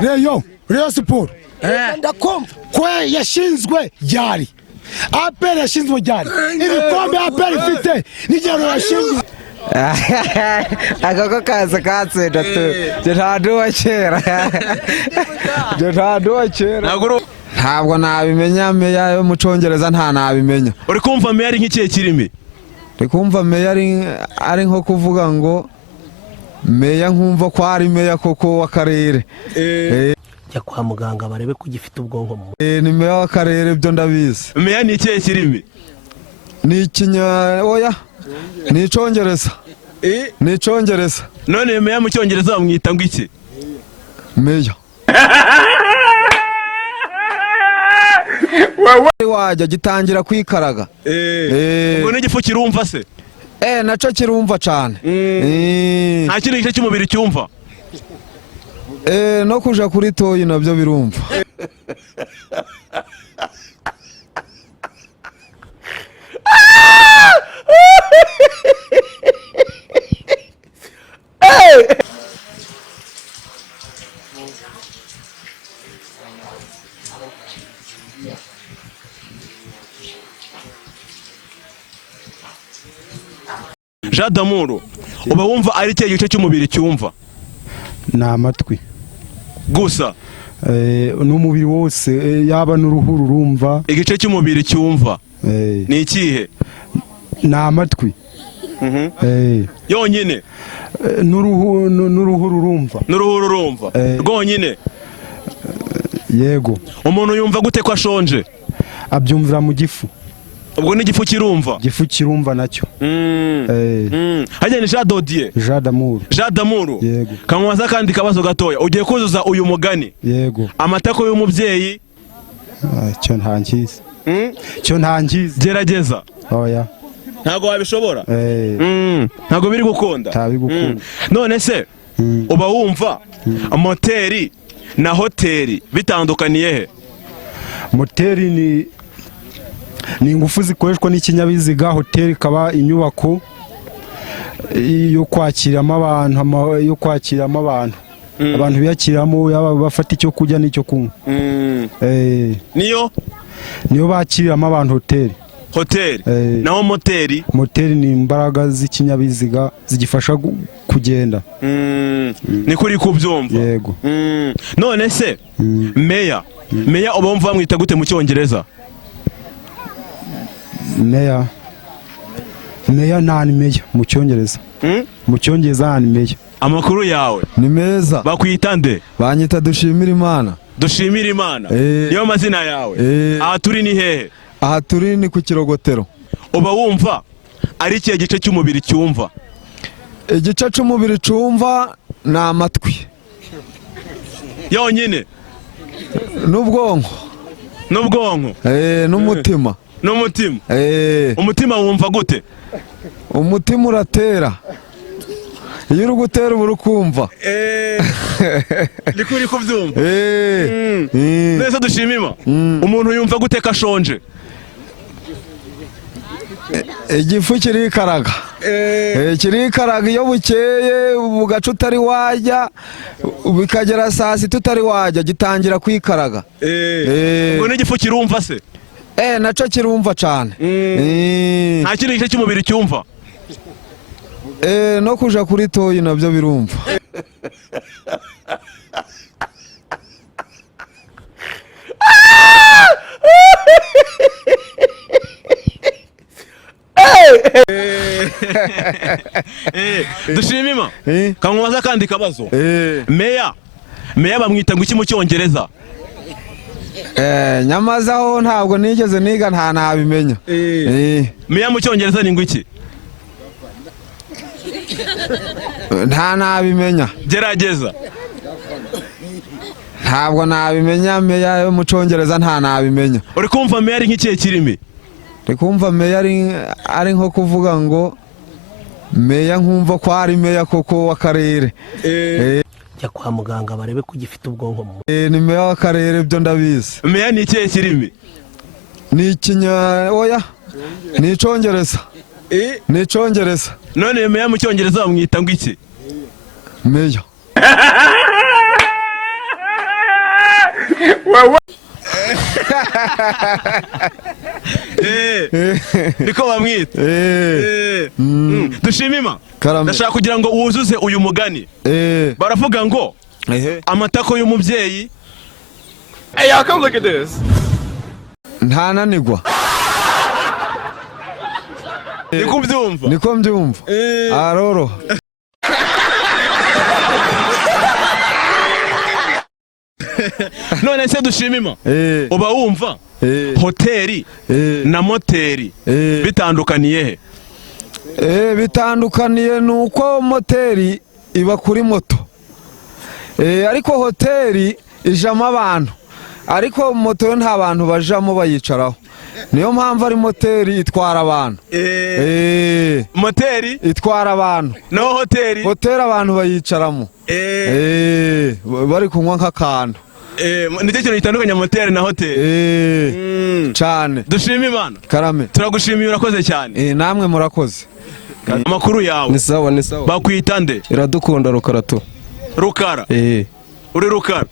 Rayon Sport kwe yashinzwe ryari APR yashinzwe ryari ibikombe APR ifite nigero yashinzwe akako kaza katsenda tu ntaduwa kera ntabwo nabimenya meya yo mu Congereza nta nabimenya. Uri kumva meya ari nk'ikihe kirimi? Uri kumva meya ari nko kuvuga ngo meya nkumva ko ari meya koko w'akarere. Jya kwa muganga barebe ko gifite ubwonko mu. Ni meya w'akarere byo ndabizi. Meya ni ikihe kirimi? Ni oya ni Congereza. Ni Congereza. None meya mu Cyongereza bamwita ngo iki? Meya. Wajya gitangira kwikaraga. Ubwo n'igifu kirumva se? Naco kirumva cyane. Nta kindi gice cy'umubiri cyumva? No kuja kuri toyi nabyo birumva. Jadamuro uba wumva ari cyo gice cy'umubiri cyumva? Na amatwi gusa n'umubiri wose yaba n'uruhu rurumva. Igice cy'umubiri cyumva ni ikihe? Na amatwi yonyine n'uruhu rurumva. N'uruhu rurumva rwonyine? Yego. Umuntu yumva gute ko ashonje? Abyumvira mu gifu. Ubwo n'igifu kirumva? Gifu kirumva nacyo. Hajya ni Jadamuro. Yego. Kamubaza kandi kabazo gatoya, ugiye kuzuza uyu mugani? Yego. Amatako y'umubyeyi cyo ntangize. Cyo ntangize. Gerageza. Oya. Ntago wabishobora? Ntago biri gukunda? Tabi gukunda. None se uba wumva moteri na hoteli bitandukaniye he? Moteri ni ingufu zikoreshwa n'ikinyabiziga, hoteli kaba inyubako yo kwakiramo abantu, abantu biyakiramo yaba bafata icyo kurya n'icyo kunywa. Niyo bakiriramo abantu hoteli. Naho moteri ni imbaraga z'ikinyabiziga zigifasha kugenda. Ni kuri kubyumva? Yego. None se meya uba wumva bamwita gute mu Cyongereza? Meya nani meya mu Cyongereza? Mu Cyongereza ni meya. Amakuru yawe ni meza. Bakwita nde? Banyita Dushimira Imana. Dushimira Imana niyo mazina yawe? Aha turi ni hehe? Aha turi ni ku Kirogotero. Uba wumva ari ikihe gice cy'umubiri cyumva? Igice cy'umubiri cyumva ni amatwi yonyine? N'ubwonko. N'umutima. Umutima wumva gute? Umutima uratera. Iyo uri gutera uba uri kumva. Ni kuri kubyumva? Neza Dushimima, umuntu yumva gute ko ashonje? Igifu kirikaraga. Kirikaraga iyo bukeye ugaca utari wajya, bikagera saa sita utari wajya gitangira kwikaraga. Ubwo n'igifu kirumva se? Naco kirumva cyane. Nta kindi gice cy'umubiri cyumva? No kuja kuri toyi nabyo birumva. Dushimima, kamubaza kandi kabazo. Meya bamwita ngo iki mu Cyongereza? Nyamaza ho ntabwo nigeze niga nta nabimenya. Meya mu Cyongereza ni ngo iki? Nta nabimenya. Gerageza. Ntabwo nabimenya meya yo mu Cyongereza nta nabimenya. Uri kumva meya ari nk'ikihe kirimi? Uri kumva meya ari nko kuvuga ngo meya nkumva ko ari meya koko w'akarere. Jya kwa muganga barebe ko gifite ubwonko mu. Ni meya w'akarere byo ndabizi. Meya ni ikihe kirimi? Ni oya ni Congereza. Ni Congereza. None meya mu Cyongereza bamwita ngo iki? Meya. niko bamwita. Dushimima, ndashaka kugira ngo wuzuze uyu mugani. Baravuga ngo amatako y'umubyeyi. Hey, y'all, come look at this. ntananigwa. Niko mbyumva. Niko mbyumva. Aroro. None se Dushimima, uba wumva hoteli na moteri bitandukaniye he? Bitandukaniye nuko moteri iba kuri moto, ariko hoteli ijamo abantu, ariko moto yo nta bantu bajamo bayicaraho. Niyo mpamvu ari moteri itwara abantu. Moteri itwara abantu, no hoteli abantu bayicaramo bari kunywa nk'akantu. Nicyo kintu gitandukanye moteri na hoteli cyane. Dushima Imana. Karame, turagushimiye, urakoze cyane. Namwe murakoze. Amakuru yawe? Ni sawa, ni sawa. Bakwita nde? Iradukunda Rukara tu. Rukara? Uri Rukara?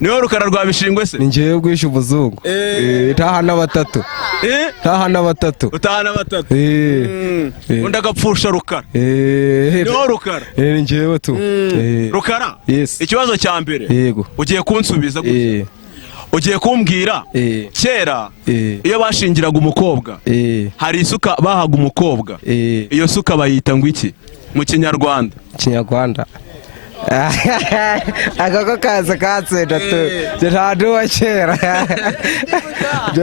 Niwe Rukara rwa Bishingwe se? Ni njyewe gwisha ubuzungu. Tahana batatu. Tahana batatu. Utahana batatu. Undi agapfusha Rukara. Niwe Rukara? Ni njyewe tu. Rukara? Yes. Ikibazo cya mbere. Yego. Ugiye kunsubiza gusa. Ugiye kumbwira kera iyo bashingiraga umukobwa hari isuka bahaga umukobwa, iyo suka bayita ngo iki mu Kinyarwanda? Kinyarwanda akako kaza katsenda tu ntabwo wa kera.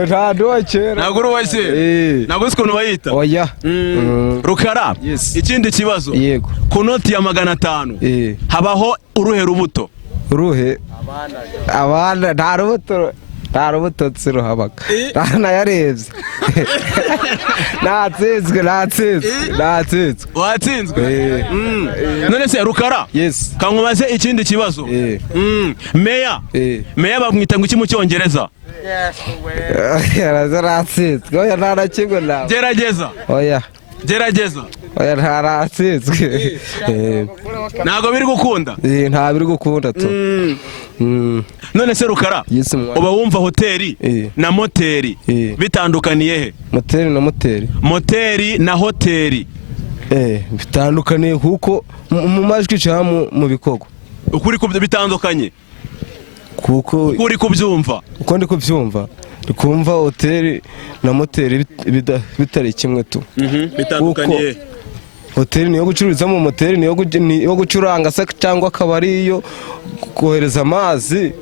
Ntabwo wa kera. Ntabwo uri wa kera. Ntabwo uzi ukuntu bayita? Oya. Rukara, ikindi kibazo. Yego. Ku noti ya 500 habaho uruhe rubuto? Uruhe? Abana nta rubuto tsiruhabaga. Nayarebye. Natsinzwe. Watsinzwe? None se Rukara, kankubaze ikindi kibazo. Meya bamwita ngo iki mu Cyongereza? Yaratsinzwe. Oya ntarakigwa nawe. Gerageza. Oya. Gerageza. Oya ntaratsinzwe. Ntabwo biri gukunda? Nta biri gukunda tu. None se Rukara, uba wumva hoteli na moteri bitandukaniye he? Moteri na moteri. Moteri na hoteli bitandukaniye kuko mu majwi cyangwa mu bikorwa. Ukuri kubyo bitandukanye kuko uri kubyumva. Uko ndi kubyumva kumva hoteli na moteri bitari kimwe tu. Bitandukaniye. Hoteli niyo gucururizamo, moteri niyo gucuranga se cyangwa akabari iyo kohereza amazi,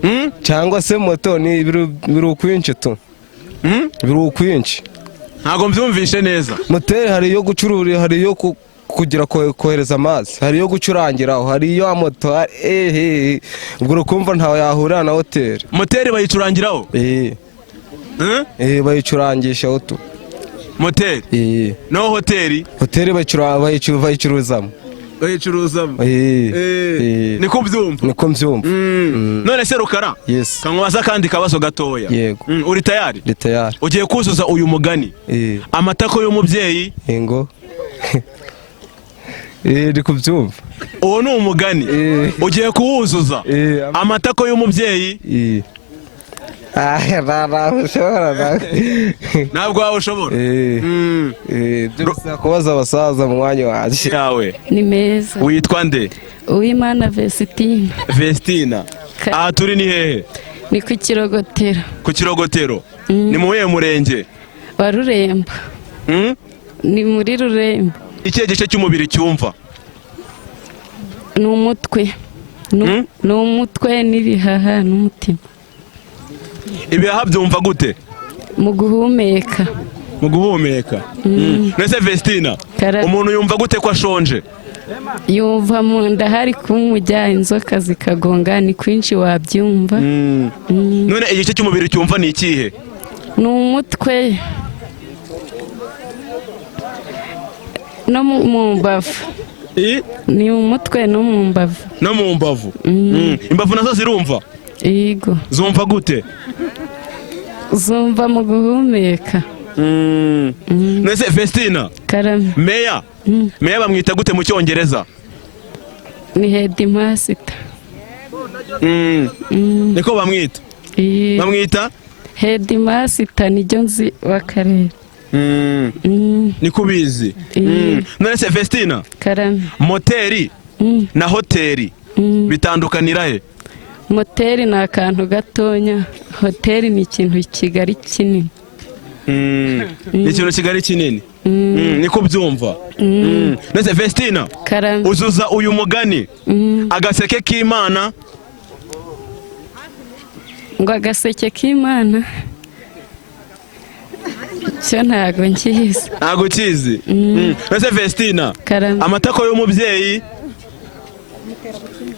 cyangwa se moto ni biri ukwinshi tu. Biri ukwinshi. Ntago mbyumvishe neza. Moteri hari iyo gucururira, hari iyo kugira kohereza amazi, hari iyo gucurangiraho, hari iyo moto. Ubwo rukumva ntawe yahurira na hoteli. Moteri bayicurangiraho? Bayicurangisha tu. Moteri? No hoteli? Hoteli bayicuruzamo. Bayicuruzamo? Niko mbyumva? Niko mbyumva. None se Rukara, kankubaza kandi kabazo gatoya. Yego. Uri tayari? Ndi tayari. Ugiye kuzuza uyu mugani? Amatako y'umubyeyi? Ngo ndi kubyumva. Uwo ni umugani. Ugiye kuwuzuza? Amatako y'umubyeyi? Ntabwo waba ushobora? Kubaza abasaza mu mwanya wanjye. Yawe ni meza. Witwa nde? Uwimana Vestina. Vestina. Aha turi ni hehe? Ni ku Kirogotero. Ku Kirogotero? Ni mu wuhe murenge? Wa Rurembo. Ni muri Rurembo. Ikihe gice cy'umubiri cyumva? Ni umutwe. Ni umutwe n'ibihaha n'umutima. Ibihaha byumva gute? Mu guhumeka. Mu guhumeka. Nese Vestina, umuntu yumva gute ko ashonje? Yumva mu nda hari kumujya inzoka zikagonga, ni kwinshi wabyumva. None igice cy'umubiri cyumva ni ikihe? Ni umutwe no mu mbavu. Ni umutwe no mu mbavu. No mu mbavu? Imbavu nazo zirumva? Yego. Zumva gute? Zumva mu guhumeka. Nese Vestina, Karame. Meya bamwita gute mu Cyongereza? ni headmaster. niko bamwita bamwita headmaster nijyo nzi w'akarere. niko bizi. none se Festina karame moteri na hoteli bitandukanira he? moteri ni akantu gatonya, hoteli ni ikintu kigari kinini. ni ikintu kigari kinini. niko byumva. none se Festina karame uzuza uyu mugani agaseke k'Imana. ngo agaseke k'Imana cyo ntago nkizi. ntago ukizi. none se Festina karame amatako y'umubyeyi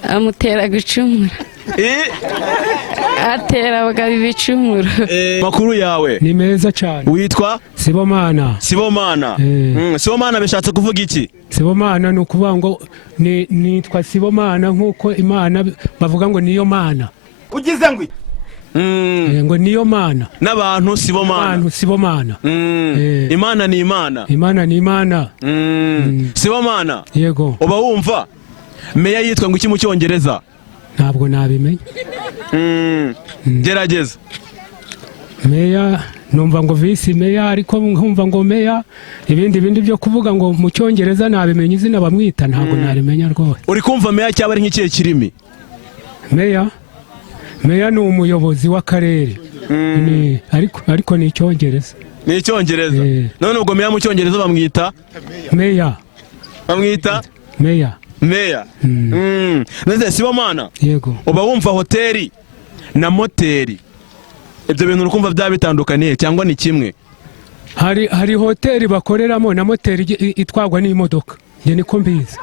amutera gucumura. atera abagabo ibicumuro. makuru yawe ni meza cyane. witwa Sibomana. Sibomana. Sibomana bishatse kuvuga iki? Sibomana ni ukuvuga ngo nitwa Sibomana nk'uko Imana bavuga ngo niyo mana. ugize ngo ngo niyo mana n'abantu Sibomana. abantu Sibomana. Imana ni Imana. Imana ni Imana. Sibomana yego uba wumva meya yitwa ngo iki mu Cyongereza? ntabwo nabimenya. gerageza. meya numva ngo visi meya, ariko nkumva ngo meya ibindi byo kuvuga ngo mu Cyongereza nabimenya izina bamwita ntabwo narimenya rwose. uri kumva meya cyaba ari nk'ikihe kirimi? meya ni umuyobozi w'akarere. ariko ni Icyongereza. ni Icyongereza. none ubwo meya mu Cyongereza bamwita meya. bamwita meya. meya. neze Sibomana yego uba wumva hoteli na moteri ibyo bintu urukumva byaba bitandukaniye cyangwa ni kimwe? hari hoteli bakoreramo na moteri itwagwa n'imodoka. njye niko mbizi.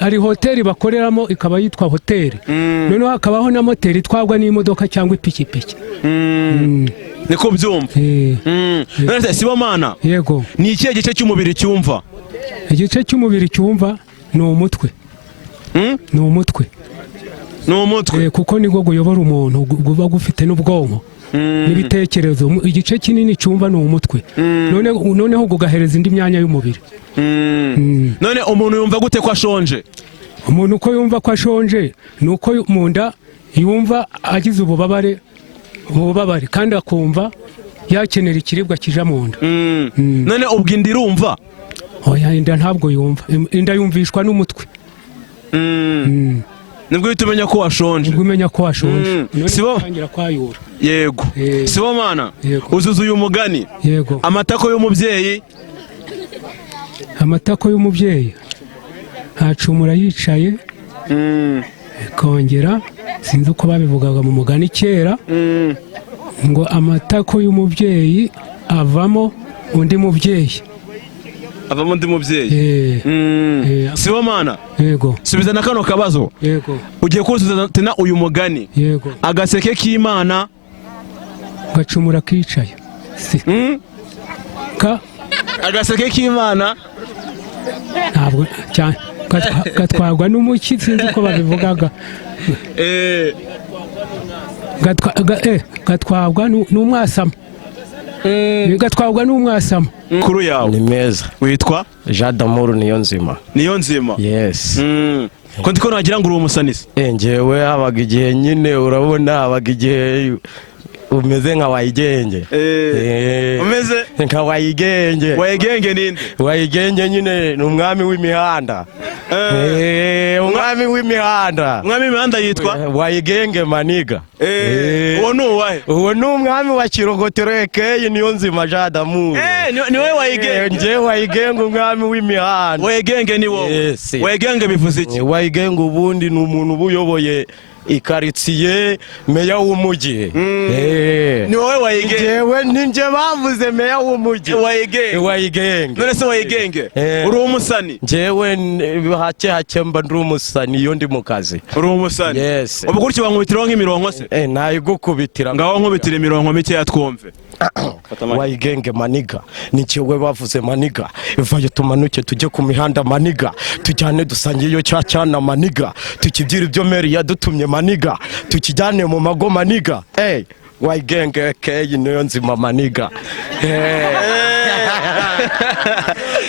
hari hoteli bakoreramo ikaba yitwa hoteli. noneho hakabaho na moteri itwagwa n'imodoka cyangwa ipikipiki. niko byumva. none Sibomana yego ni ikihe gice cy'umubiri cyumva? igice cy'umubiri cyumva ni umutwe. ni umutwe. ni umutwe. kuko niko guyobora umuntu, guba gufite n'ubwonko n'ibitekerezo. igice kinini cyumva ni umutwe. noneho gugahereza indi myanya y'umubiri. none umuntu yumva gute ko ashonje? umuntu uko yumva ko ashonje ni uko mu nda yumva agize ububabare kandi akumva yakenera ikiribwa kija mu nda. none ubwo inda irumva? oya, inda ntabwo yumva. inda yumvishwa n'umutwe. nibwo uhita umenya ko washonje. nibwo umenya ko washonje. Tangira kwayura. yego. Sibomana uzuza uyu mugani. yego amatako y'umubyeyi. amatako y'umubyeyi ntacumura yicaye. kongera sinzi uko babivugaga mu mugani kera ngo amatako y'umubyeyi avamo undi mubyeyi. avamo undi mubyeyi. Sibomana yego subiza na kano kabazo. yego ugiye kuzuza tena uyu mugani. yego agaseke k'Imana gacumura kicaye. agaseke k'Imana ntabwo cyane gatwagwa n'umuki sinzi uko babivugaga. gatwagwa n'umwasama. gatwagwa n'umwasama. kuru yawe ni meza. witwa Jean d'Amour niyo nzima. niyo nzima. yes. ko ndiko nagira ngo uri umusanisi. njyewe habaga igihe nyine urabona habaga igihe umeze nka wayigenge. umeze nka wayigenge. wayigenge ninde? wayigenge nyine ni umwami w'imihanda. umwami w'imihanda. umwami w'imihanda yitwa wayigenge Maniga. uwo ni uwahe? uwo ni umwami wa Kirogotero ekeye niyo nzima Jean d'Amour. ni wowe wayigenge? njye wayigenge umwami w'imihanda. wayigenge ni wowe? wayigenge bivuze iki? wayigenge ubundi ni umuntu uba uyoboye ikaritsiye, meya w'umujyi. ni wowe wayigenge? njyewe ninjye bavuze meya w'umujyi. wayigenge. none se wayigenge uri umusani? njyewe hake mba ndi umusani iyo ndi mu kazi. uri umusani? yes. ubu gutyo bankubitiraho nk'imirongo se? nayigukubitira. ngaho nkubitira imirongo mikeya twumve. wayigenge Maniga nikiwe bavuze Maniga ivayo tumanuke tujye ku mihanda Maniga tujyane dusangiye iyo cyana Maniga tukibyira ibyo meri yadutumye Maniga tukijyane mu mago Maniga. wayigenge niyo nzima Maniga.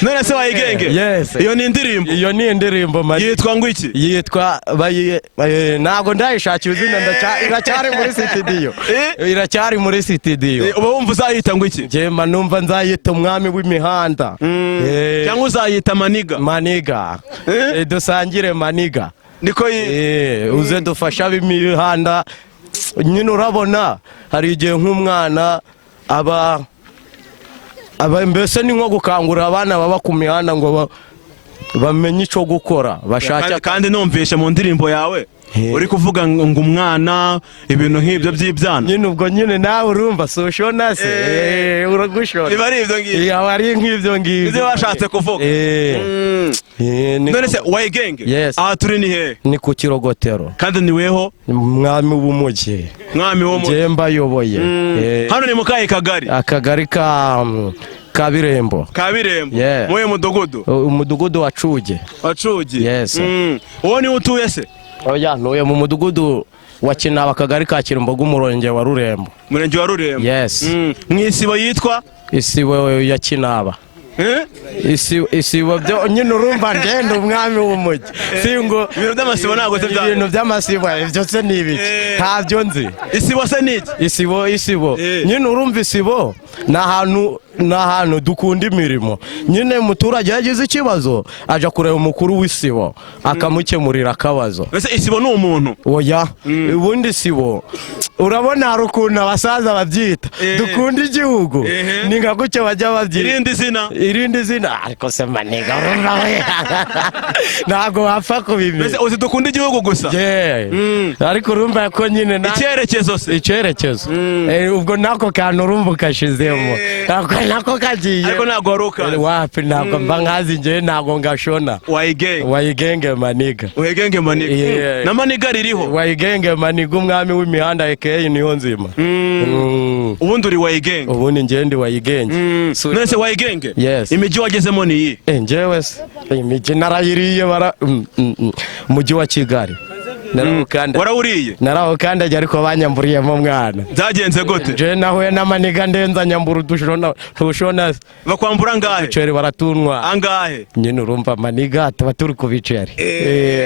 none se wayigenge? Yes. Iyo ni indirimbo? Iyo ni indirimbo Maniga. Yitwa ngo iki? Yitwa ntabwo ndayishakira izina iracyari muri studio. Iracyari muri studio. Uba wumva uzayita ngo iki? Njema numva nzayita umwami w'imihanda. Cyangwa uzayita Maniga? Maniga. Dusangire Maniga. Niko uze dufasha b'imihanda. Nyine urabona hari igihe nk'umwana aba mbese ni nko gukangurira abana baba ku mihanda ngo bamenye icyo gukora bashaka. Kandi numvishe mu ndirimbo yawe uri kuvuga ngo umwana ibintu nk'ibyo by'ibyana. Nyine ubwo nyine nawe urumva soshona se uragushora. Biba ari ibyo ngibyo. Yaba ari nk'ibyo ngibyo. Ibyo washatse kuvuga. None se wayigenge? Aha turi ni he? Ni ku Kirogotero. Kandi ni weho? Mwami w'umujyi. Mwami w'umujyi. Jemba yoboye. Hano ni mu kahe kagari? Akagari Kabirembo. Kabirembo. Muye mudugudu? Umudugudu wa Cuge. Wa Cuge? Yes. Uwo ni utuye se? Oya ntuye mu mudugudu wa Kinaba akagari ka Kirumbogo umurenge wa Rurembo. Murenge wa Rurembo? Yes. Mwisibo yitwa? Isibo ya Kinaba. Isibo byo nyine urumva ngende umwami w'umujyi. Singo ibintu by'amasibo ntabwo se bya. Ibintu by'amasibo ibyo se ni ibiki? Ntabyo nzi. Isibo se ni iki? Isibo. Nyine urumva isibo n'ahantu dukunda imirimo. Nyine umuturage yagize ikibazo aja kureba umukuru w'isibo akamukemurira akabazo. Ese isibo ni umuntu? Oya. Ubundi isibo urabona hari ukuntu abasaza babyita dukunda igihugu ni nka gucyo bajya babyita irindi zina ariko se Maniga urumva we ntabwo wapfa kubimenya. Uzi dukunda igihugu gusa? Ariko urumva ko nyine icyerekezo se? Icyerekezo ubwo nako kantu urumva ukashizemo nako kagiye ariko ntabwo waruka wapi ntabwo mba nkazi njye ntabwo ngashona. Wayigenge Maniga. Wayigenge Maniga. Na Maniga ririho? Wayigenge Maniga umwami w'imihanda aka niyo nzima. Ubundi uri wayigenge? Ubundi njye ndi wayigenge. None se wayigenge? Yes. Imijyi wagezemo ni iyi? Njyewe se imijyi narayiriye mujyi wa Kigali. Warawuriye? Narawukandagiye ariko banyamburiyemo mwana. Byagenze gute? Je nahuye na Maniga ndenza nyambura tushona. Bakwambura ngahe? Biceri baratunwa. Angahe? Nyine urumva Maniga tuba turi ku biceri.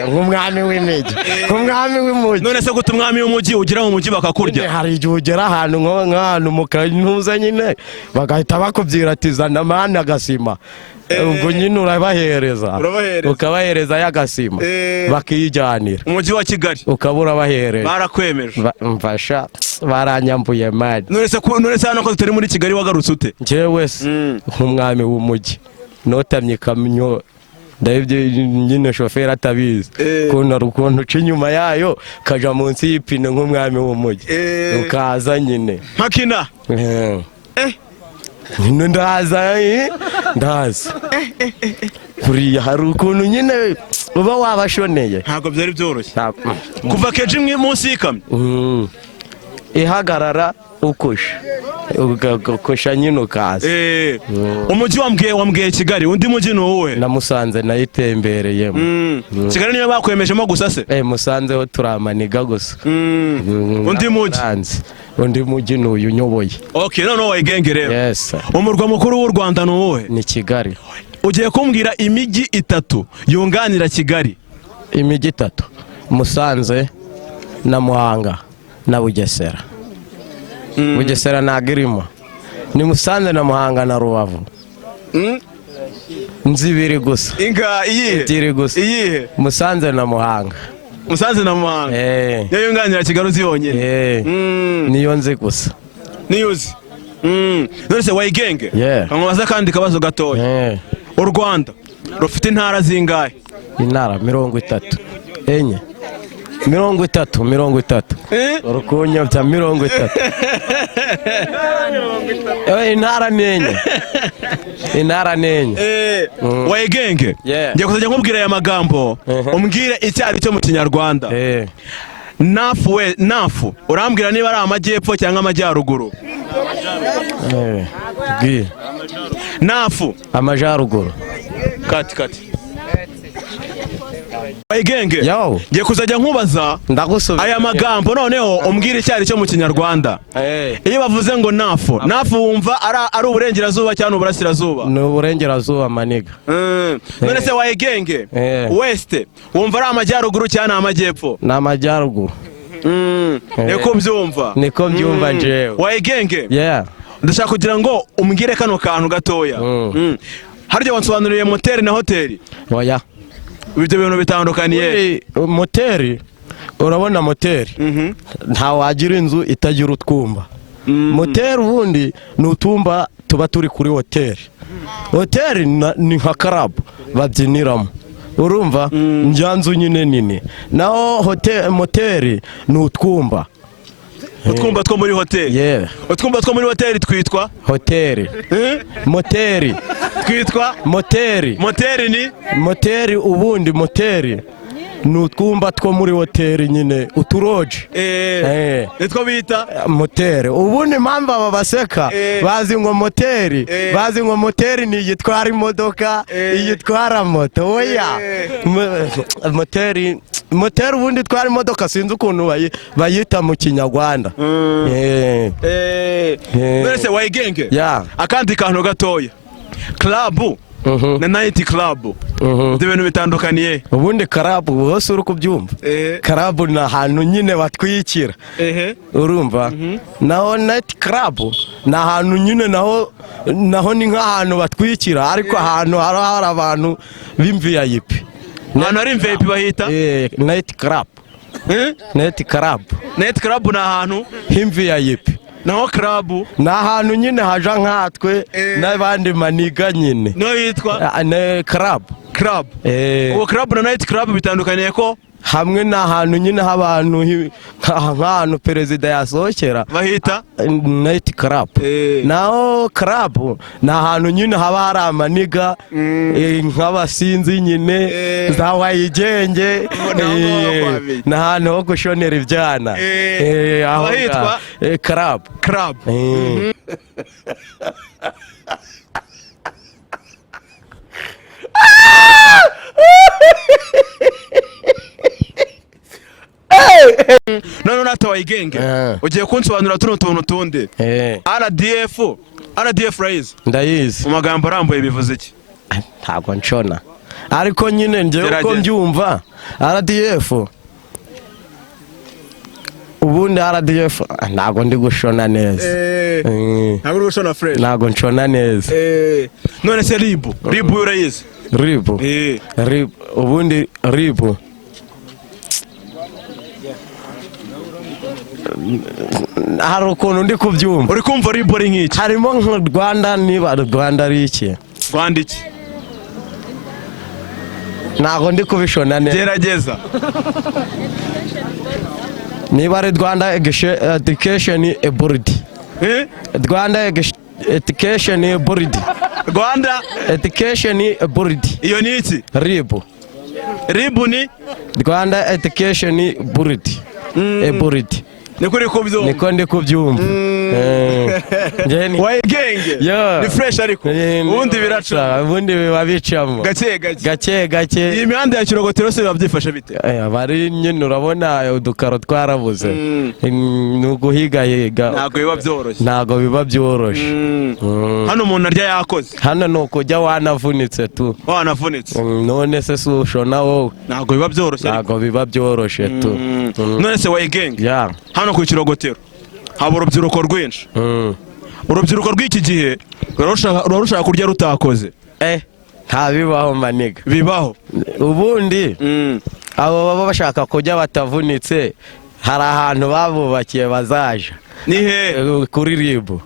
Nk'umwami w'imijyi. Nk'umwami w'umujyi. None se gute umwami w'umujyi ugira mu mujyi bakakurya? Hari igihe ugera ahantu nk'ahantu mu kantuza nyine bagahita bakubyira ati zana mani agasima. Ubwo nyine urabahereza ukabahereza y'agasima bakiyijyanira umujyi wa Kigali ukabura bahereza barakwemeje mfasha baranyambuye mani. None se hano ko tutari muri Kigali wagarutse ute? Njyewe se nk'umwami w'umujyi notamye ikamyo ndabyo nyine shoferi atabizi ukuntu uca inyuma yayo kaja munsi y'ipine nk'umwami w'umujyi ukaza nyine makina ndaza kuriya hari ukuntu nyine uba wabashoneye ntabwo byari byoroshye kuva keje imwe munsi y'ikamyo ihagarara ukosha nyine ukaza. Umujyi wambwiye Kigali, undi mujyi ni uwuhe? Na Musanze nayitembereyemo. Kigali niyo bakwemejemo gusa se? Musanze ho turamaniga gusa. Undi mujyi ni uyu nyoboye. Okay, none wayigenge rero. Yes. Umurwa mukuru w'u Rwanda ni uwuhe? Ni Kigali. Ugiye kumbwira imijyi itatu yunganira Kigali? Imijyi itatu: Musanze na Muhanga na Bugesera. Bugesera ntabwo irimo, ni Musanze na Muhanga na Rubavu. Nzibiri gusa. Iyihe gusa. Iyihe? Musanze na Muhanga. Musanze na Muhanga niyo yunganira Kigali uzi yonyine? Niyo nzi gusa. Niyo uzi? None se wayigenge? Nkamubaza kandi kabazo gatoya. U Rwanda rufite intara zingahe? Intara 30. Enye. 30. Urukunya bya 30. Intara nenye. Wayigenge? Ngiye kuzajya nkubwira aya magambo umbwire icyari cyo mu Kinyarwanda. Nafu urambwira niba ari amajyepfo cyangwa amajyaruguru? Nafu amajyaruguru. Kati Wayigenge ngiye kuzajya nkubaza aya magambo noneho umbwira icyari cyo mu kinyarwanda. Iyo bavuze ngo nafu wumva ari uburengerazuba cyangwa uburasirazuba? Ni uburengerazuba maniga. None se Wayigenge west wumva ari amajyaruguru cyangwa amajyepfo? Ni amajyaruguru. Niko byumva? Niko byumva njewe. Wayigenge ndashaka kugira ngo umbwire kano kantu gatoya. Harya wansobanuriye moteri na hoteli? Oya. Ibyo bintu bitandukaniye. Moteri urabona moteri nta wagira inzu itagira utwumba. Moteri ubundi ni utumba tuba turi kuri hoteli. Hoteli ni nka club babyiniramo. Urumva njyanzu nyine nini. Naho moteri ni utwumba. Utwumba two muri hoteli? Utwumba two muri hoteli twitwa hoteli. Moteri twitwa moteri. Moteri ni moteri ubundi moteri ni utwumba two muri hoteli nyine uturoji. Nitwo bita moteri. Ubundi impamvu aba baseka bazi ngo moteri ni igitwara imodoka igitwara moto. Oya moteri ubundi twara imodoka sinzi ukuntu bayita mu kinyarwanda. Mbese Wayigenge akandi kantu gatoya, club na night club ibyo bintu bitandukaniye? Ubundi club hose uri kubyumva. Club ni ahantu nyine batwikira. Urumva? Naho night club ni ahantu nyine naho ni nk'ahantu batwikira ariko ahantu hari abantu b'imvip. Ahantu hari imvip bahita night club. Night club. Night club ni ahantu h'imvip. Naho club ni ahantu nyine haja nkatwe n'abandi maniga nyine. No yitwa club. Club. Uwo club na night club bitandukaniye ko hamwe ni ahantu nyine h'abantu nk'ahantu perezida yasohokera bahita night club. Naho club ni ahantu nyine haba hari amaniga nk'abasinzi nyine za Wayigenge n'ahantu ho gushonera ibyana bahitwa club. Club. None nata Wayigenge ugiye kunsobanura tuno tuntu tundi. RDF raise ndayizi mu magambo arambuye bivuze iki? Ntabwo nshona ariko nyine ngewe uko mbyumva RDF ubundi RDF ntabwo ndi gushona neza. Ntabwo uri gushona fresh? Ntabwo nshona neza. None se ribu urayizi? Ribu ubundi ribu hari ukuntu ndi kubyumva. Uri kumva ribu ari nk'iki? Harimo nka Rwanda. Niba Rwanda ari iki? Rwanda iki? Ntabwo ndi kubishona neza. Gerageza. Niba ari Rwanda education board. Rwanda education board. Rwanda education board. Iyo ni iki? Ribu. Ribu ni Rwanda education board. Board. Niko ndi kubyumva. Wayigenge ni fresh ariko ubundi biraca ubundi biba bicamo gake gake. Iyi mihanda ya Kirogotero se babyifashe bite? Bari nyine urabona udukaro twarabuze ni uguhigahiga. Ntabwo biba byoroshye. Hano umuntu arya yakoze. Hano ni ukujya wanavunitse tu. Wanavunitse none se sushona wowe. Ntabwo biba byoroshye. Ntabwo biba byoroshye tu. None se Wayigenge hano ku Kirogotero haba urubyiruko rwinshi. Urubyiruko rw'iki gihe rurushaka kurya rutakoze. Nta bibaho maniga. Bibaho ubundi abo baba bashaka kujya batavunitse hari ahantu babubakiye bazaja. Ni he? Kuri ribu.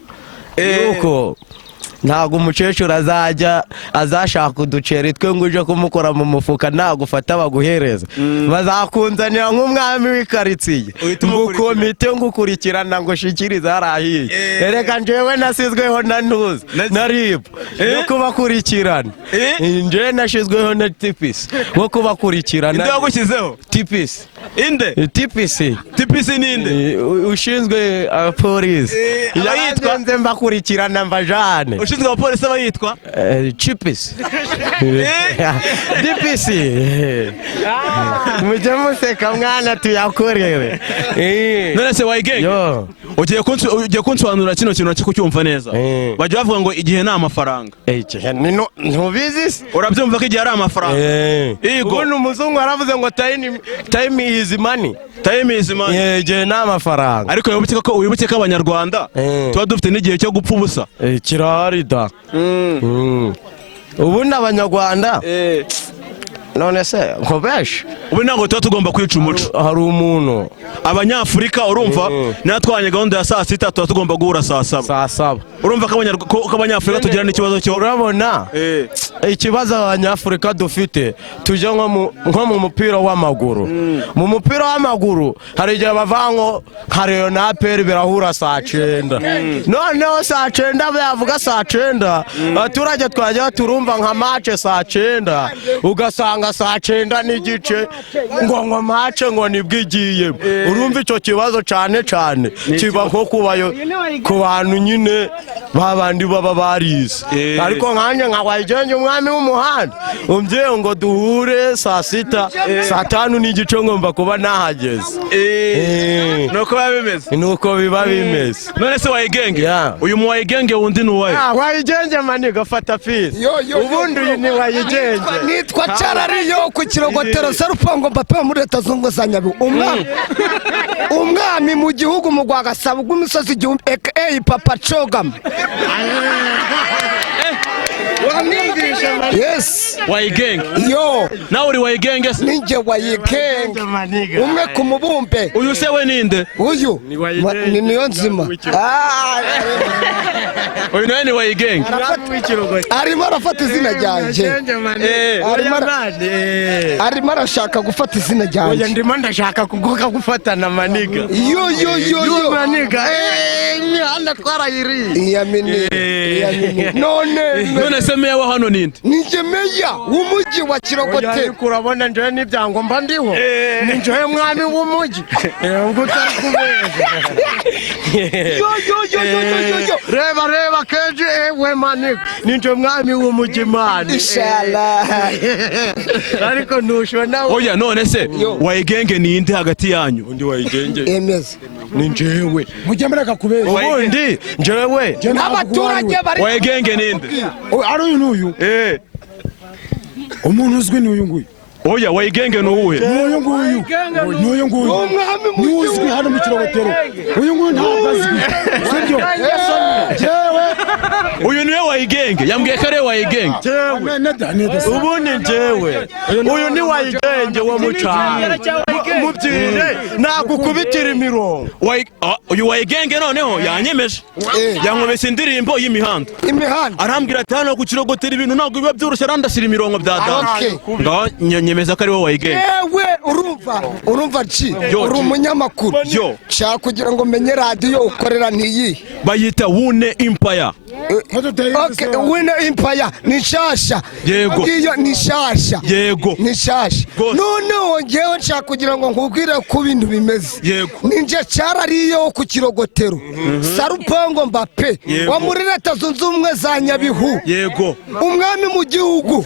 Yuko ntabwo umukecuru azashaka uduceri twe ngo uje kumukora mu mufuka nagufata baguhereza. Bazakunzanira nk'umwami w'ikaritsiye ngukomite ngukurikirana ngo shikirize harahiye. Erega njewe nasizweho na ntuza na ribu yo kubakurikirana. Njewe nashizweho na tipisi wo kubakurikirana. Inde wagushyizeho? Tipisi. Inde? Tipisi. Tipisi ni inde? Ushinzwe polisi. Yitwa nze mbakurikirana mbajane. ushinzwe abapolisi aba yitwa chipisi dipisi mujye museka mwana tuyakorere. None se wayigenge ugiye kunsobanurira kino kintu nacyo kucyumva neza. Bajya bavuga ngo igihe nta mafaranga. Ntubizi? Urabyumva ko igihe ari amafaranga? Yego. Ubu umuzungu aravuze ngo time is money. Time is money. Igihe nta mafaranga. Ariko wibuke ko abanyarwanda tuba dufite n'igihe cyo gupfa ubusa. Kirahari da. Ubundi abanyarwanda none se nkobesh ubu ntabwo tuba tugomba kwica umuco. Hari umuntu abanyafurika urumva natwanye gahunda ya saa sita tuba tugomba guhura saa saba. Urumva ko abanyafurika tugira n'ikibazo cyo urabona ikibazo abanyafurika dufite tujya nko mu mupira w'amaguru. Mu mupira w'amaguru hari igihe bavango nka RAYON APR birahura saa 9 noneho saa 9 bavuga saa 9 abaturage twajya turumva nka match saa 9 ugasanga saa 9 n'igice ngo match ngo nibwo igiye. Urumva icyo kibazo cyane kiba nko kubayo ku bantu nyine babandi baba barize. Ariko nkanje nka wayigenge umwami w'umuhanda umvye ngo duhure saa 6 saa 5 n'igice ngomba kuba nahageze. Nuko biba bimeze. None se wayigenge uyu mu wayigenge wundi nuwaye? Wayigenge maniga fata fisi ubundi uyu ni wayigenge nitwa Carariyo ku Kirogotero Sarupango Mbappe muri Leta Zunze za Nyabihu. Umwami mu gihugu mu Rwagasabo rw'imisozi igihumbi aka Papa Cogam. Yes. Wayigenge. Yo. Nawe uri wayigenge se? Ninjye wayigenge. Umwe ku mubumbe. Uyu se we ninde? Uyu. Ni niyo nzima. Uyu nawe ni wayigenge. Arimo arafata izina ryanjye. Arimo arashaka gufata izina ryanjye. Ndimo ndashaka kugoka gufatana maniga. Yo. Maniga. Anda twarayiri. Iyamini. None se meya wa hano ninde? Ninjye meya w'umujyi wa Kirogotero. Urabona nje n'ibyangombwa ndiho. Ninjye mwami w'umujyi. Ubwo utari kubeza. Yo. Reba keje ewe maniga. Ninjye mwami w'umujyi mani. Inshallah. Ariko ntushona. Oya none se wayigenge ninde hagati yanyu? Undi wayigenge. Emeze. Ninjewe. Mujye mureka kubera. Ubundi njewe. N'abaturage bari. Wayigenge ninde? Ari uyu n'uyu. Umuntu uzwi ni uyu nguyu. Oya wayigenge nuwuhe? N'uyu nguyu. N'uzwi hano mu Kirogotero. Uyu nguyu ntabwo azwi. Sibyo? Jewe. Uyu niwe wayigenge. Yambwiye ko ari wayigenge. Ubundi njewe. Uyu ni wayigenge wo mucanga. Mubyire nagukubitira imirongo. Uyu wayigenge noneho yanyemeje. Yankomese indirimbo y'imihanda. Arambwira ati hano ku Kirogotero ibintu ntabwo biba byoroshye arandasira imirongo bya dance. Ngaho nyemeza ko ari wowe wayigenge. Yewe urumva ci uri umunyamakuru. Shaka kugira ngo menye radio ukorera ntiyi. Bayita Wune Empire. Okay, Wune Empire ni shasha. Yego. Iyo ni shasha. Yego. Ni shasha. None wongewe nshaka kugira ngo nkubwire ku bintu bimeze. Yego. Ninjye Carariyo ku Kirogotero. Sarupango Mbappe wa muri Leta Zunze Ubumwe za Nyabihu. Yego. Umwami mu gihugu.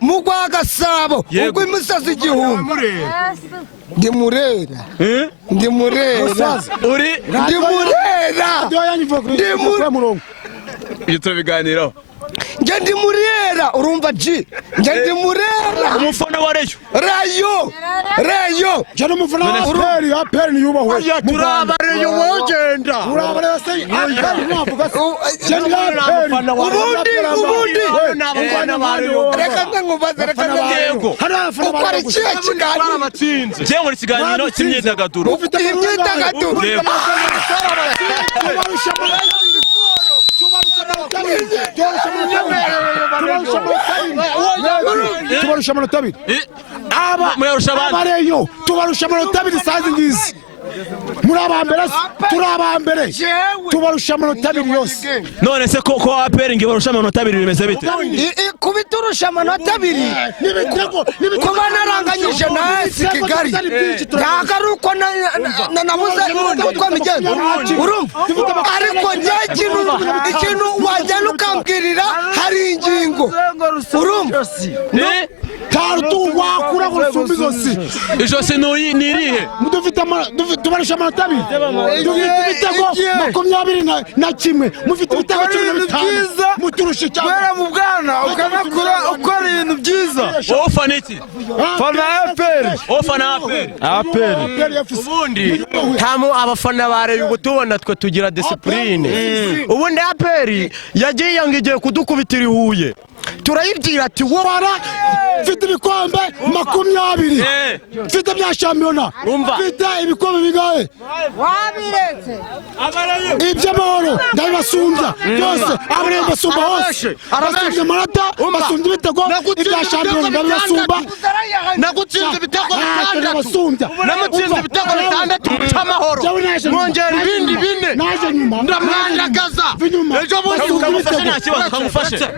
Mu Rwagasabo rw'imisozi igihumbi. Ndi Murera. Ndi Murera. Iyo turabiganiraho. Njye ndi Murera urumva ji. Njye ndi Murera. Umufana wa Rayo. Jana umufana wa APR ni yubahwe. Turaba Rayo wogenda. Urabara se APR navuga se. Ubundi. Reka ngubaze yego. Ukora ikihe kiganiro? Njye muri kiganiro cy'imyidagaduro. Imyidagaduro. Tubarusha amanota abiri. Muyarusha abandi. Abareyo tubarusha amanota abiri sazi ngizi. Muri abambere turi abambere. Tubarusha amanota abiri yose. None se ko APR nge barusha amanota abiri bimeze bite? Kubiturusha amanota abiri. Kuba naranganyije na AS Kigali. Nagaruko nabuze uko migenzo. Urumva? Ariko njye ikintu wajya ukambwira urumva nta rutugu wakura ngo rusumbe izosi. ijosi ni irihe? tubarisha amanota abiri dufite ibitego 21 mufite ibitego 15 muturusha cyane kubera mu bwana ukanakura ukora ibintu byiza. wowe ufana iki? fana APR. ufana APR. ubundi tamu abafana bareye ubutubona twe tugira discipline. ubundi APR yagiye ngo igiye kudukubitira ihuye turayibwira ati wora mfite ibikombe 20 mfite bya shampiyona mfite ibikombe bigaye wabiretse iby'amahoro ndabasumbya byose abareye basumba hose arasumbya amanota basumbya ibitego ibya shampiyona ndabasumba nagutsinze ibitego 6 namutsinze ibitego 6 cy'amahoro mwongera ibindi bine naje nyuma ndamwandagaza ejo kamufashe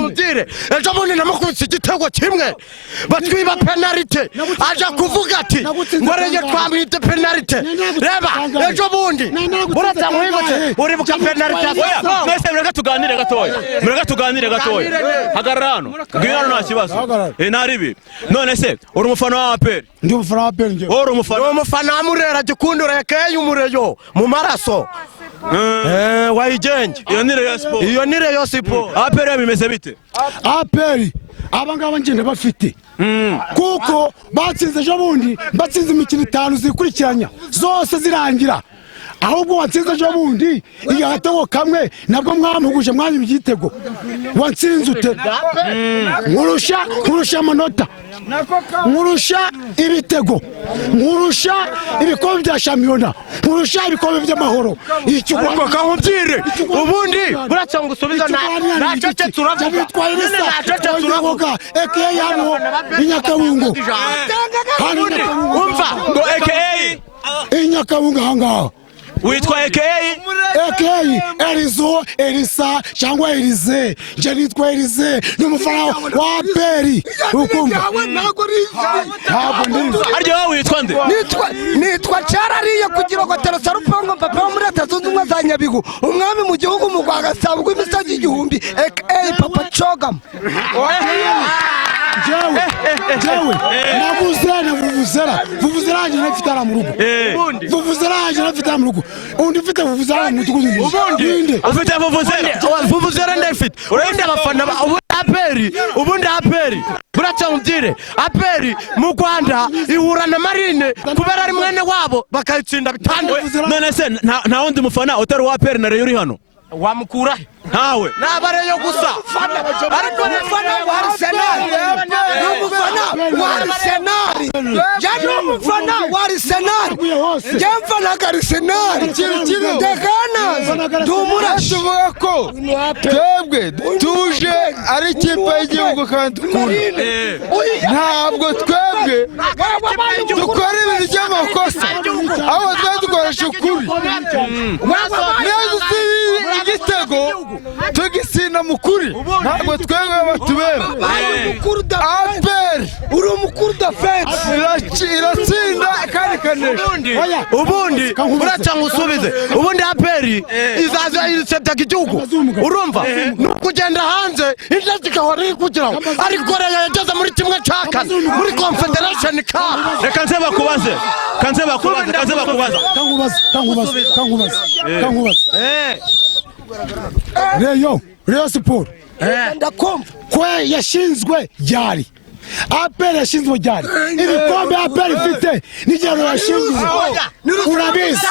mutire ejo bundi namukubise igitego kimwe batwiba penalite aja kuvuga ati ngoreye twamwite penalite reba ejo bundi urata mwibutse uribuka penalite mwese mureka tuganire gatoya hagarara hano ngwino nta kibazo ntaribi none se uri umufana wa APR? ndi umufana wa APR nje uri umufana Murera gikundura yakeye umureyo mu maraso wayigenge iyo ni Rayon Sport. APR bimeze bite? APR abangaba ngende bafite kuko batsinze ejo bundi batsinze imikino 5 zikurikiranya zose zirangira ahubwo watsinze ejo bundi igatego kamwe nabwo mwamuguje mwanya igitego watsinze ute nkurusha amanota nkurusha ibitego nkurusha ibikombe bya shampiyona nkurusha ibikombe by'amahoro icyo kankubwire ubundi buratse ngo usubiza nacece turavuga turavuga eke yano inyakabungo umva ngo eke inyakabungo hangaha witwa aka Erizo Elisa cyangwa Elize je nitwa Elize n'umufana wa APR ukumva aryo wowe witwa nde? nitwa Cyarariye kugira ngo terasa rupango papa muri atazunze umwe za Nyabigu umwami mu gihugu mu Rwagasabo rw'imisozi igihumbi aka papa Chogam jewe nabuze na vuvuzera nje nafitara mu rugo vuvuzera nje nafitara mu rugo undi mfite vuvuzera mu mutugudu ubundi ufite vuvuzera ndafite ubundi abafana ubundi APR buratse umbyire APR mu Rwanda ihura na Marine kubera ari mwene wabo bakayitsinda bitandwe. none se nta wundi mufana utari wa APR na Rayon uri hano wamukura ntawe nabareyo gusa ariko umufana wa Arsenal jani umufana wa Arsenal jemfana Arsenal dekana dumura tuvuga ko twebwe tuje ari ikipe y'igihugu kandi ntabwo twebwe dukora ibintu by'amakosa aho twari dukoresha ukuri neza igitego tugisina mukuri ntabwo twebwe batubera APR uri umukuru defense iratsinda kandi kanesha ubundi buratse ngusubize ubundi APR izaza irisebya igihugu urumva nukugenda hanze inda zigahora ikugiraho ariko Korea yageze muri kimwe cya kane muri Confederation Cup. reka nze bakubaze Rayon Sport ndakumva kwe yashinzwe ryari APR yashinzwe ryari ibikombe APR ifite nigero yashinzwe urabizi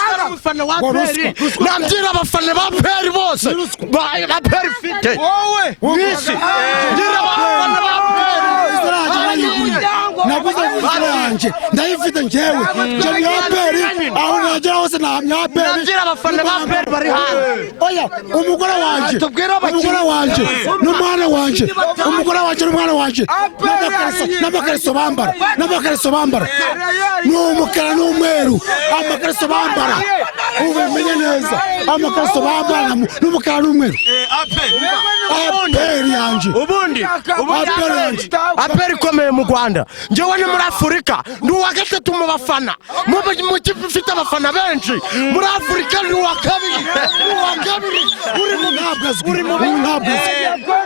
nambwira abafana ba APR bose APR ifite wisi ngira abafana ba APR naguze vuziranje ndayifite njyewe je APR aho najya hose na APR ngira abafana ba APR bari hanze oya umugore wanje n'umwana wanje umugore wanje n'umwana wanje n'amakariso bambara n'umukara n'umweru amakariso bambara ubimenye neza amakariso bambara n'umukara n'umweru APR yanje ubundi APR ikomeye mu Rwanda njyewe ni muri Afurika ndi uwa gatatu mu bafana mu kipe ifite abafana benshi muri Afurika ndi uwa kabiri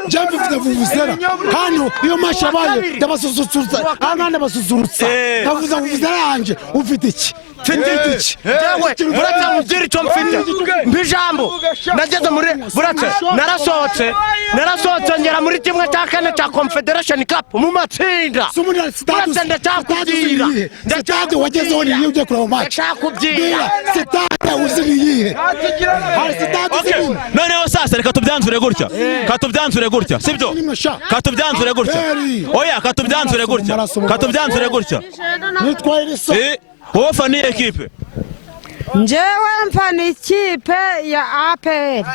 Jambi mfite vuvuzera hano iyo mashabaye ndabasusurutsa hano ndabasusurutsa ndavuza vuvuzera yanje ufite iki yewe burata mugira icyo mfite mbijambo nageze muri burata narasohotse ngera muri kimwe cya kane cya Confederation Cup mu matsinda burata ndacyakubwira stade wagezeho ni iyo ugiye kureba match ndacyakubwira stade uziriye noneho sasa reka tubyanzure gutya sibyo katubyanzure gutya oya katubyanzure gutya nitwaye so wowe fani equipe njyewe mfana ikipe ya APR.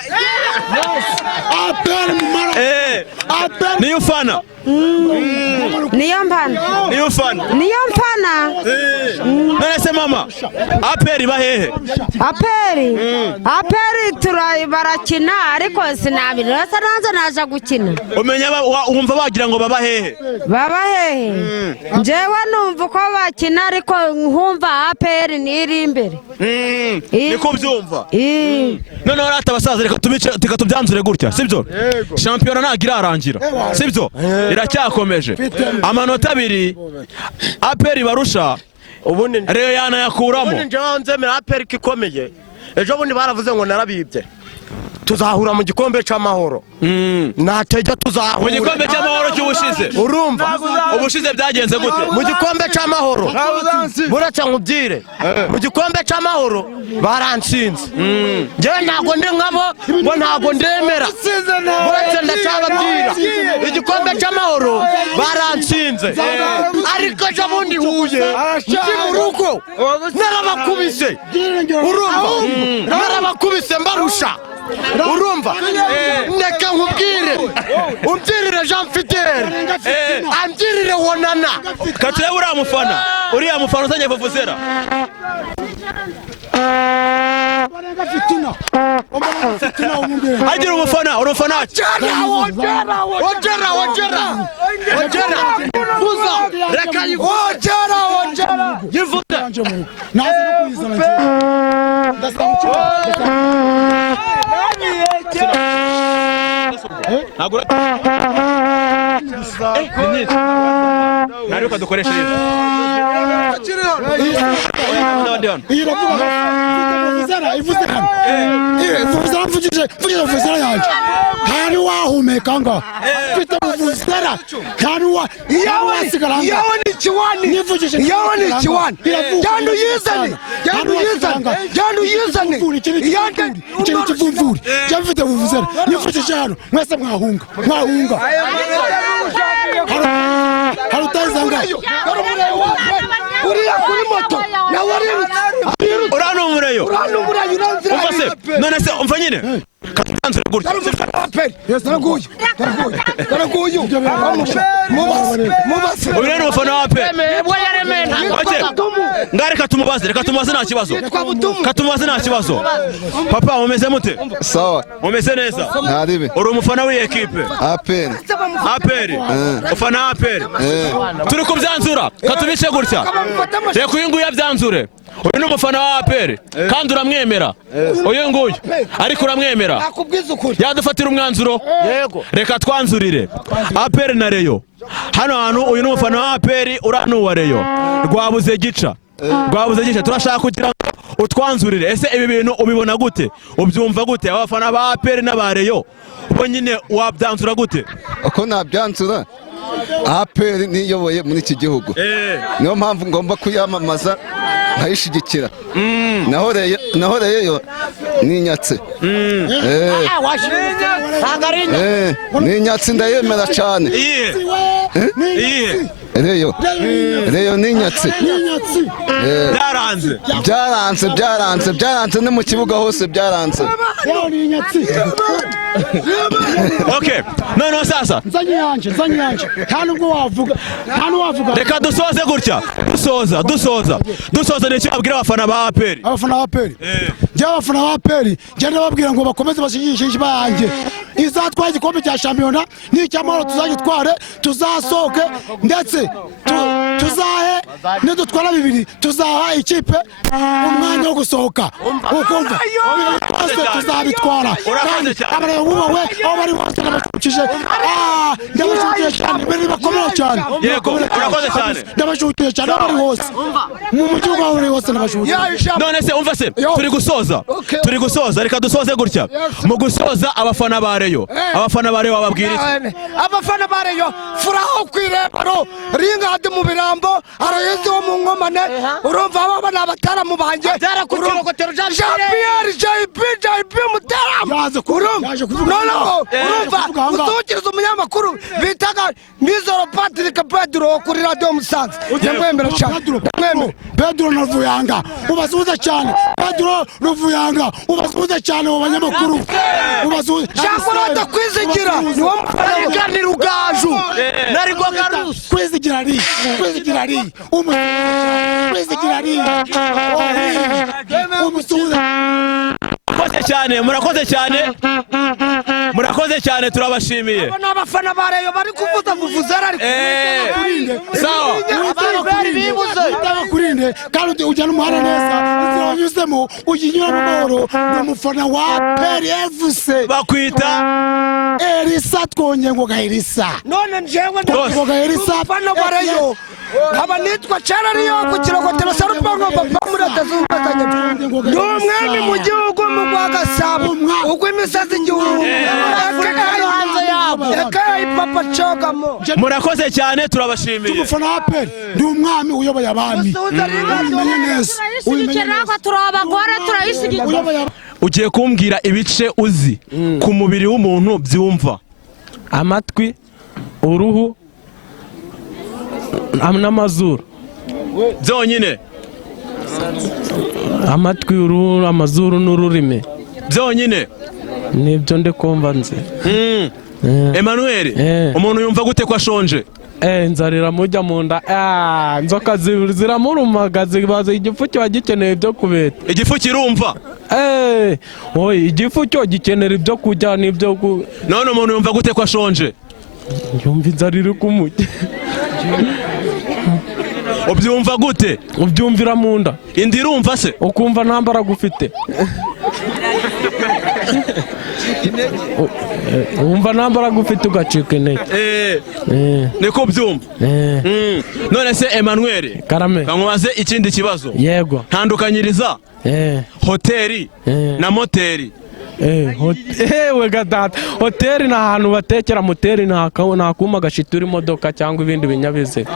APR mumara niyo ufana niyo mpana none se mama APR bahehe APR barakina ariko sinabirasa nanze naje gukina umenya wumva bagira ngo baba hehe njyewe numva ko bakina ariko nkumva APR niri imbere niko byumva none rata abasaza reka tubyanzure gutya sibyo shampiyona ntago irarangira sibyo iracyakomeje amanota 2 APR barusha ubundi rero yanayakuramo ubundi njyewe nzemera APR ikomeye ejo bundi baravuze ngo narabibye tuzahura mu gikombe cy'amahoro natejya tuzahura mu gikombe cy'amahoro cy'ubushize urumva ubushize byagenze gute mu gikombe cy'amahoro buraca nkubwire mu gikombe cy'amahoro baransinze njyewe ntabwo ndi nkabo ngo ntabwo ndemera buraca ndacyababwira igikombe cy'amahoro baransinze ariko ejo bundi huye ndi mu rugo narabakubise urumva narabakubise mbarusha urumva ndeka nkubwire umbyirire Jean Fidel ambyirire wonana katire uriya mufana uzanye vuvuzera hagira umufana urufana ojera vuza reka ojera yivuze naze no kuyizana naruka dukoresha izo ivuze hano vuvuzera yanje ntari wahumeka nga mfite vuvuzera ntari wasigara nga yawe ni ikiwani jandu yizane ikintu kivumvuri cyangwa mfite vuvuzera nifashije hano mwese mwahunga hari utazanga uriya kuri moto nawe urano umureyo umvase none se umva nyine katubyanzure gutya taraguye uyu ni umufana wa APR reka tumubaze nta kibazo papa mumeze mute sawa mumeze neza ntaribe uri umufana w'iyi equipe APR ufana APR turi kubyanzura katubice gutya reka uyu nguyu abyanzure uyu ni umufana wa APR kandi uramwemera uyu nguyu ariko uramwemera yadufatira umwanzuro reka twanzurire APR na Rayon hano hantu uyu ni umufana wa APR uranuwa Rayon rwabuze gica turashaka kugira ngo utwanzurire ese ibi bintu ubibona gute ubyumva gute abafana ba APR n'aba Rayon bo nyine wabyanzura gute uko nabyanzura APR niyoboye muri iki gihugu niyo mpamvu ngomba kuyamamaza nkayishigikira naho Rayon ninyatse ninyatse ndayemera cyane Rayon ninyatse byaranze no mu kibuga hose byaranze okay none sasa nzanye yanje nta nubwo wavuga reka dusoze gutya dusoza n'icyo babwira abafana ba APR abafana ba APR ngenda babwira ngo bakomeze bashyigikishe banjye izatwara igikombe cya shampiyona n'icyamahoro tuzagitware tuzasohoke ndetse tuzahe nidutwara 2 tuzaha ikipe umwanya wo gusohoka ukumva tuzabitwara abareba bubawe aho bari bose ndabashukije ndabashukije cyane bari bakomeye cyane yego urakoze cyane ndabashukije cyane bari hose mu mujyi wa bari hose ndabashukije none se umva se turi gusoza reka dusoze gutya mu gusoza abafana ba Rayon bababwira iki abafana ba Rayon furaho kwirebaro ringa hadi mu birambo arayeze wo mu nkomane urumva abo bana batara mu banje JP mutara urumva uzukiriza umunyamakuru bitaga Mizoro Patrick Pedro kuri radio Musanze yamwemera cyane Pedro Ruvuyanga ubasubiza cyane Pedro Ruvuyanga ubasubiza cyane mu banyamakuru ubasubiza cyangwa kwizigira niwo mufana ni rugaju nari gogarusi kwizigira ari murakoze cyane turabashimiye n'abafana ba Rayon bari kuvuza muvuzera ariko sawa kurinde kandi ujyana umuhanda neza uzanyuzemo uyinyura mu mahoro n'umufana wa APR FC bakwita Elisa twonye ngo Elisa none njewe ndabafana ba Rayon aba nitwa Charariyo ku kirogotero sarupango papa muratazumbatanye n'umwami mu gihugu mu Rwagasabo ubwo imisazi igihugu hanze yabo ekayi papa cogamo murakoze cyane turabashimiye umufana wa APR ndi umwami uyoboye abami umenye neza ugiye kumbwira ibice uzi ku mubiri w'umuntu byumva amatwi uruhu n'amazuru byonyine amatwi uruhu amazuru n'ururimi byonyine nibyo ndi kumva nzi Emmanuel umuntu yumva gute ko ashonje nzarira mujya mu nda inzoka ziramurumaga zibaza igifu cyo gikeneye ibyo kubeta igifu kirumva igifu cyo gikenera ibyo kurya n'ibyo none umuntu yumva gute ko ashonje yumva inzara iri kumujya ubyumva gute ubyumvira mu nda indi irumva se ukumva nta mbaraga ufite wumva nta mbaraga ufite ugacika intege niko byumva none se Emmanuel karame kamubaze ikindi kibazo yego ntandukanyiriza hoteli na moteri we gatatu hoteli ni ahantu batekera moteri ni akuma gashitura imodoka cyangwa ibindi binyabiziga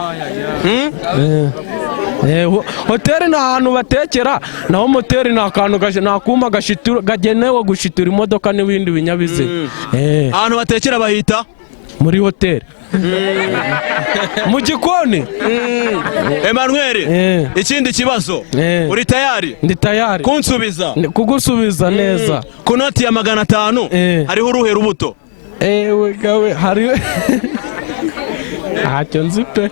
hoteli ni ahantu batekera naho moteri ni akuma gagenewe gushitura imodoka n'ibindi binyabiziga ahantu batekera bahita muri hoteli mu gikoni Emmanuel ikindi kibazo uri tayari ndi tayari kunsubiza kugusubiza neza ku noti ya 500 hariho uruhe rubuto we gawe hari ntacyo nzi pe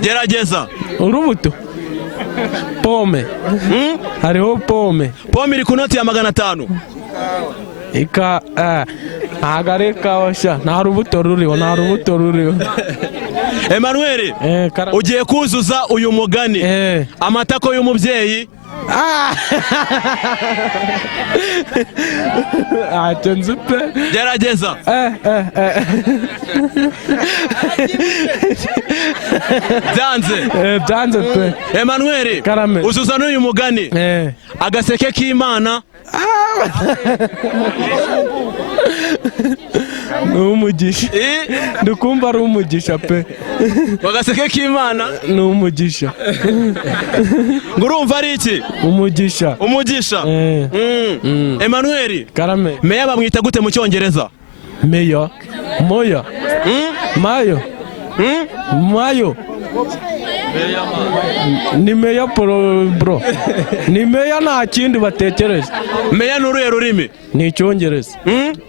gerageza urubuto pome hariho pome iri ku noti ya 500 ntago ari kawasha nta rubuto ruriho Emmanuel ugiye kuzuza uyu mugani amatako y'umubyeyi ntacyo nzi pe gerageza byanze pe Emmanuel karame uzuza n'uyu mugani agaseke k'Imana ni umugisha ndikumva ari umugisha pe agaseke k'Imana ni umugisha ngo urumva ari iki umugisha Emmanuel karame meya bamwita gute mu cyongereza meya moya mayo mayo ni meya bro ni meya nta kindi batekereza meya n'uruhe rurimi ni icyongereza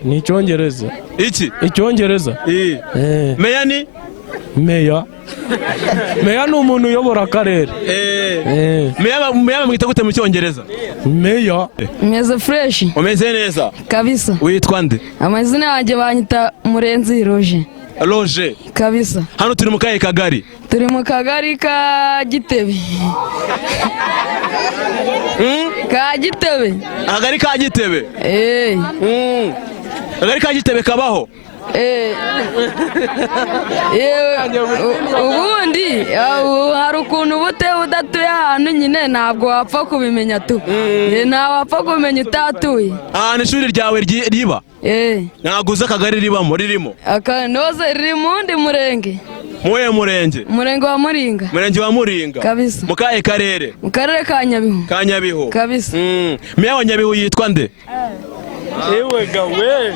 ni icyongereza icyongereza meya ni meya ni umuntu uyobora akarere meya bamwita gute mu cyongereza meya umeze fureshi umeze neza kabisa witwa nde amazina yanjye banyita Murenzi Roje Roger kabisa. Hano turi mu kahe kagari? Turi mu kagari ka Gitebe. Ka Gitebe. Akagari ka Gitebe? Akagari ka Gitebe kabaho? Ubundi hari ukuntu bute udatuye ahantu nyine ntabwo wapfa kubimenya tu. Nta wapfa kumenya utatuye. Ahantu ishuri ryawe riba? Ntabwo uzi akagari ririmo? Akanoze riri mu wundi murenge. Muwe murenge? Umurenge wa Muringa. Murenge wa Muringa? Kabisa. Mu kahe karere? Mu karere ka Nyabihu. Ka Nyabihu? Kabisa. Meya wa Nyabihu yitwa nde? Ewe gawe.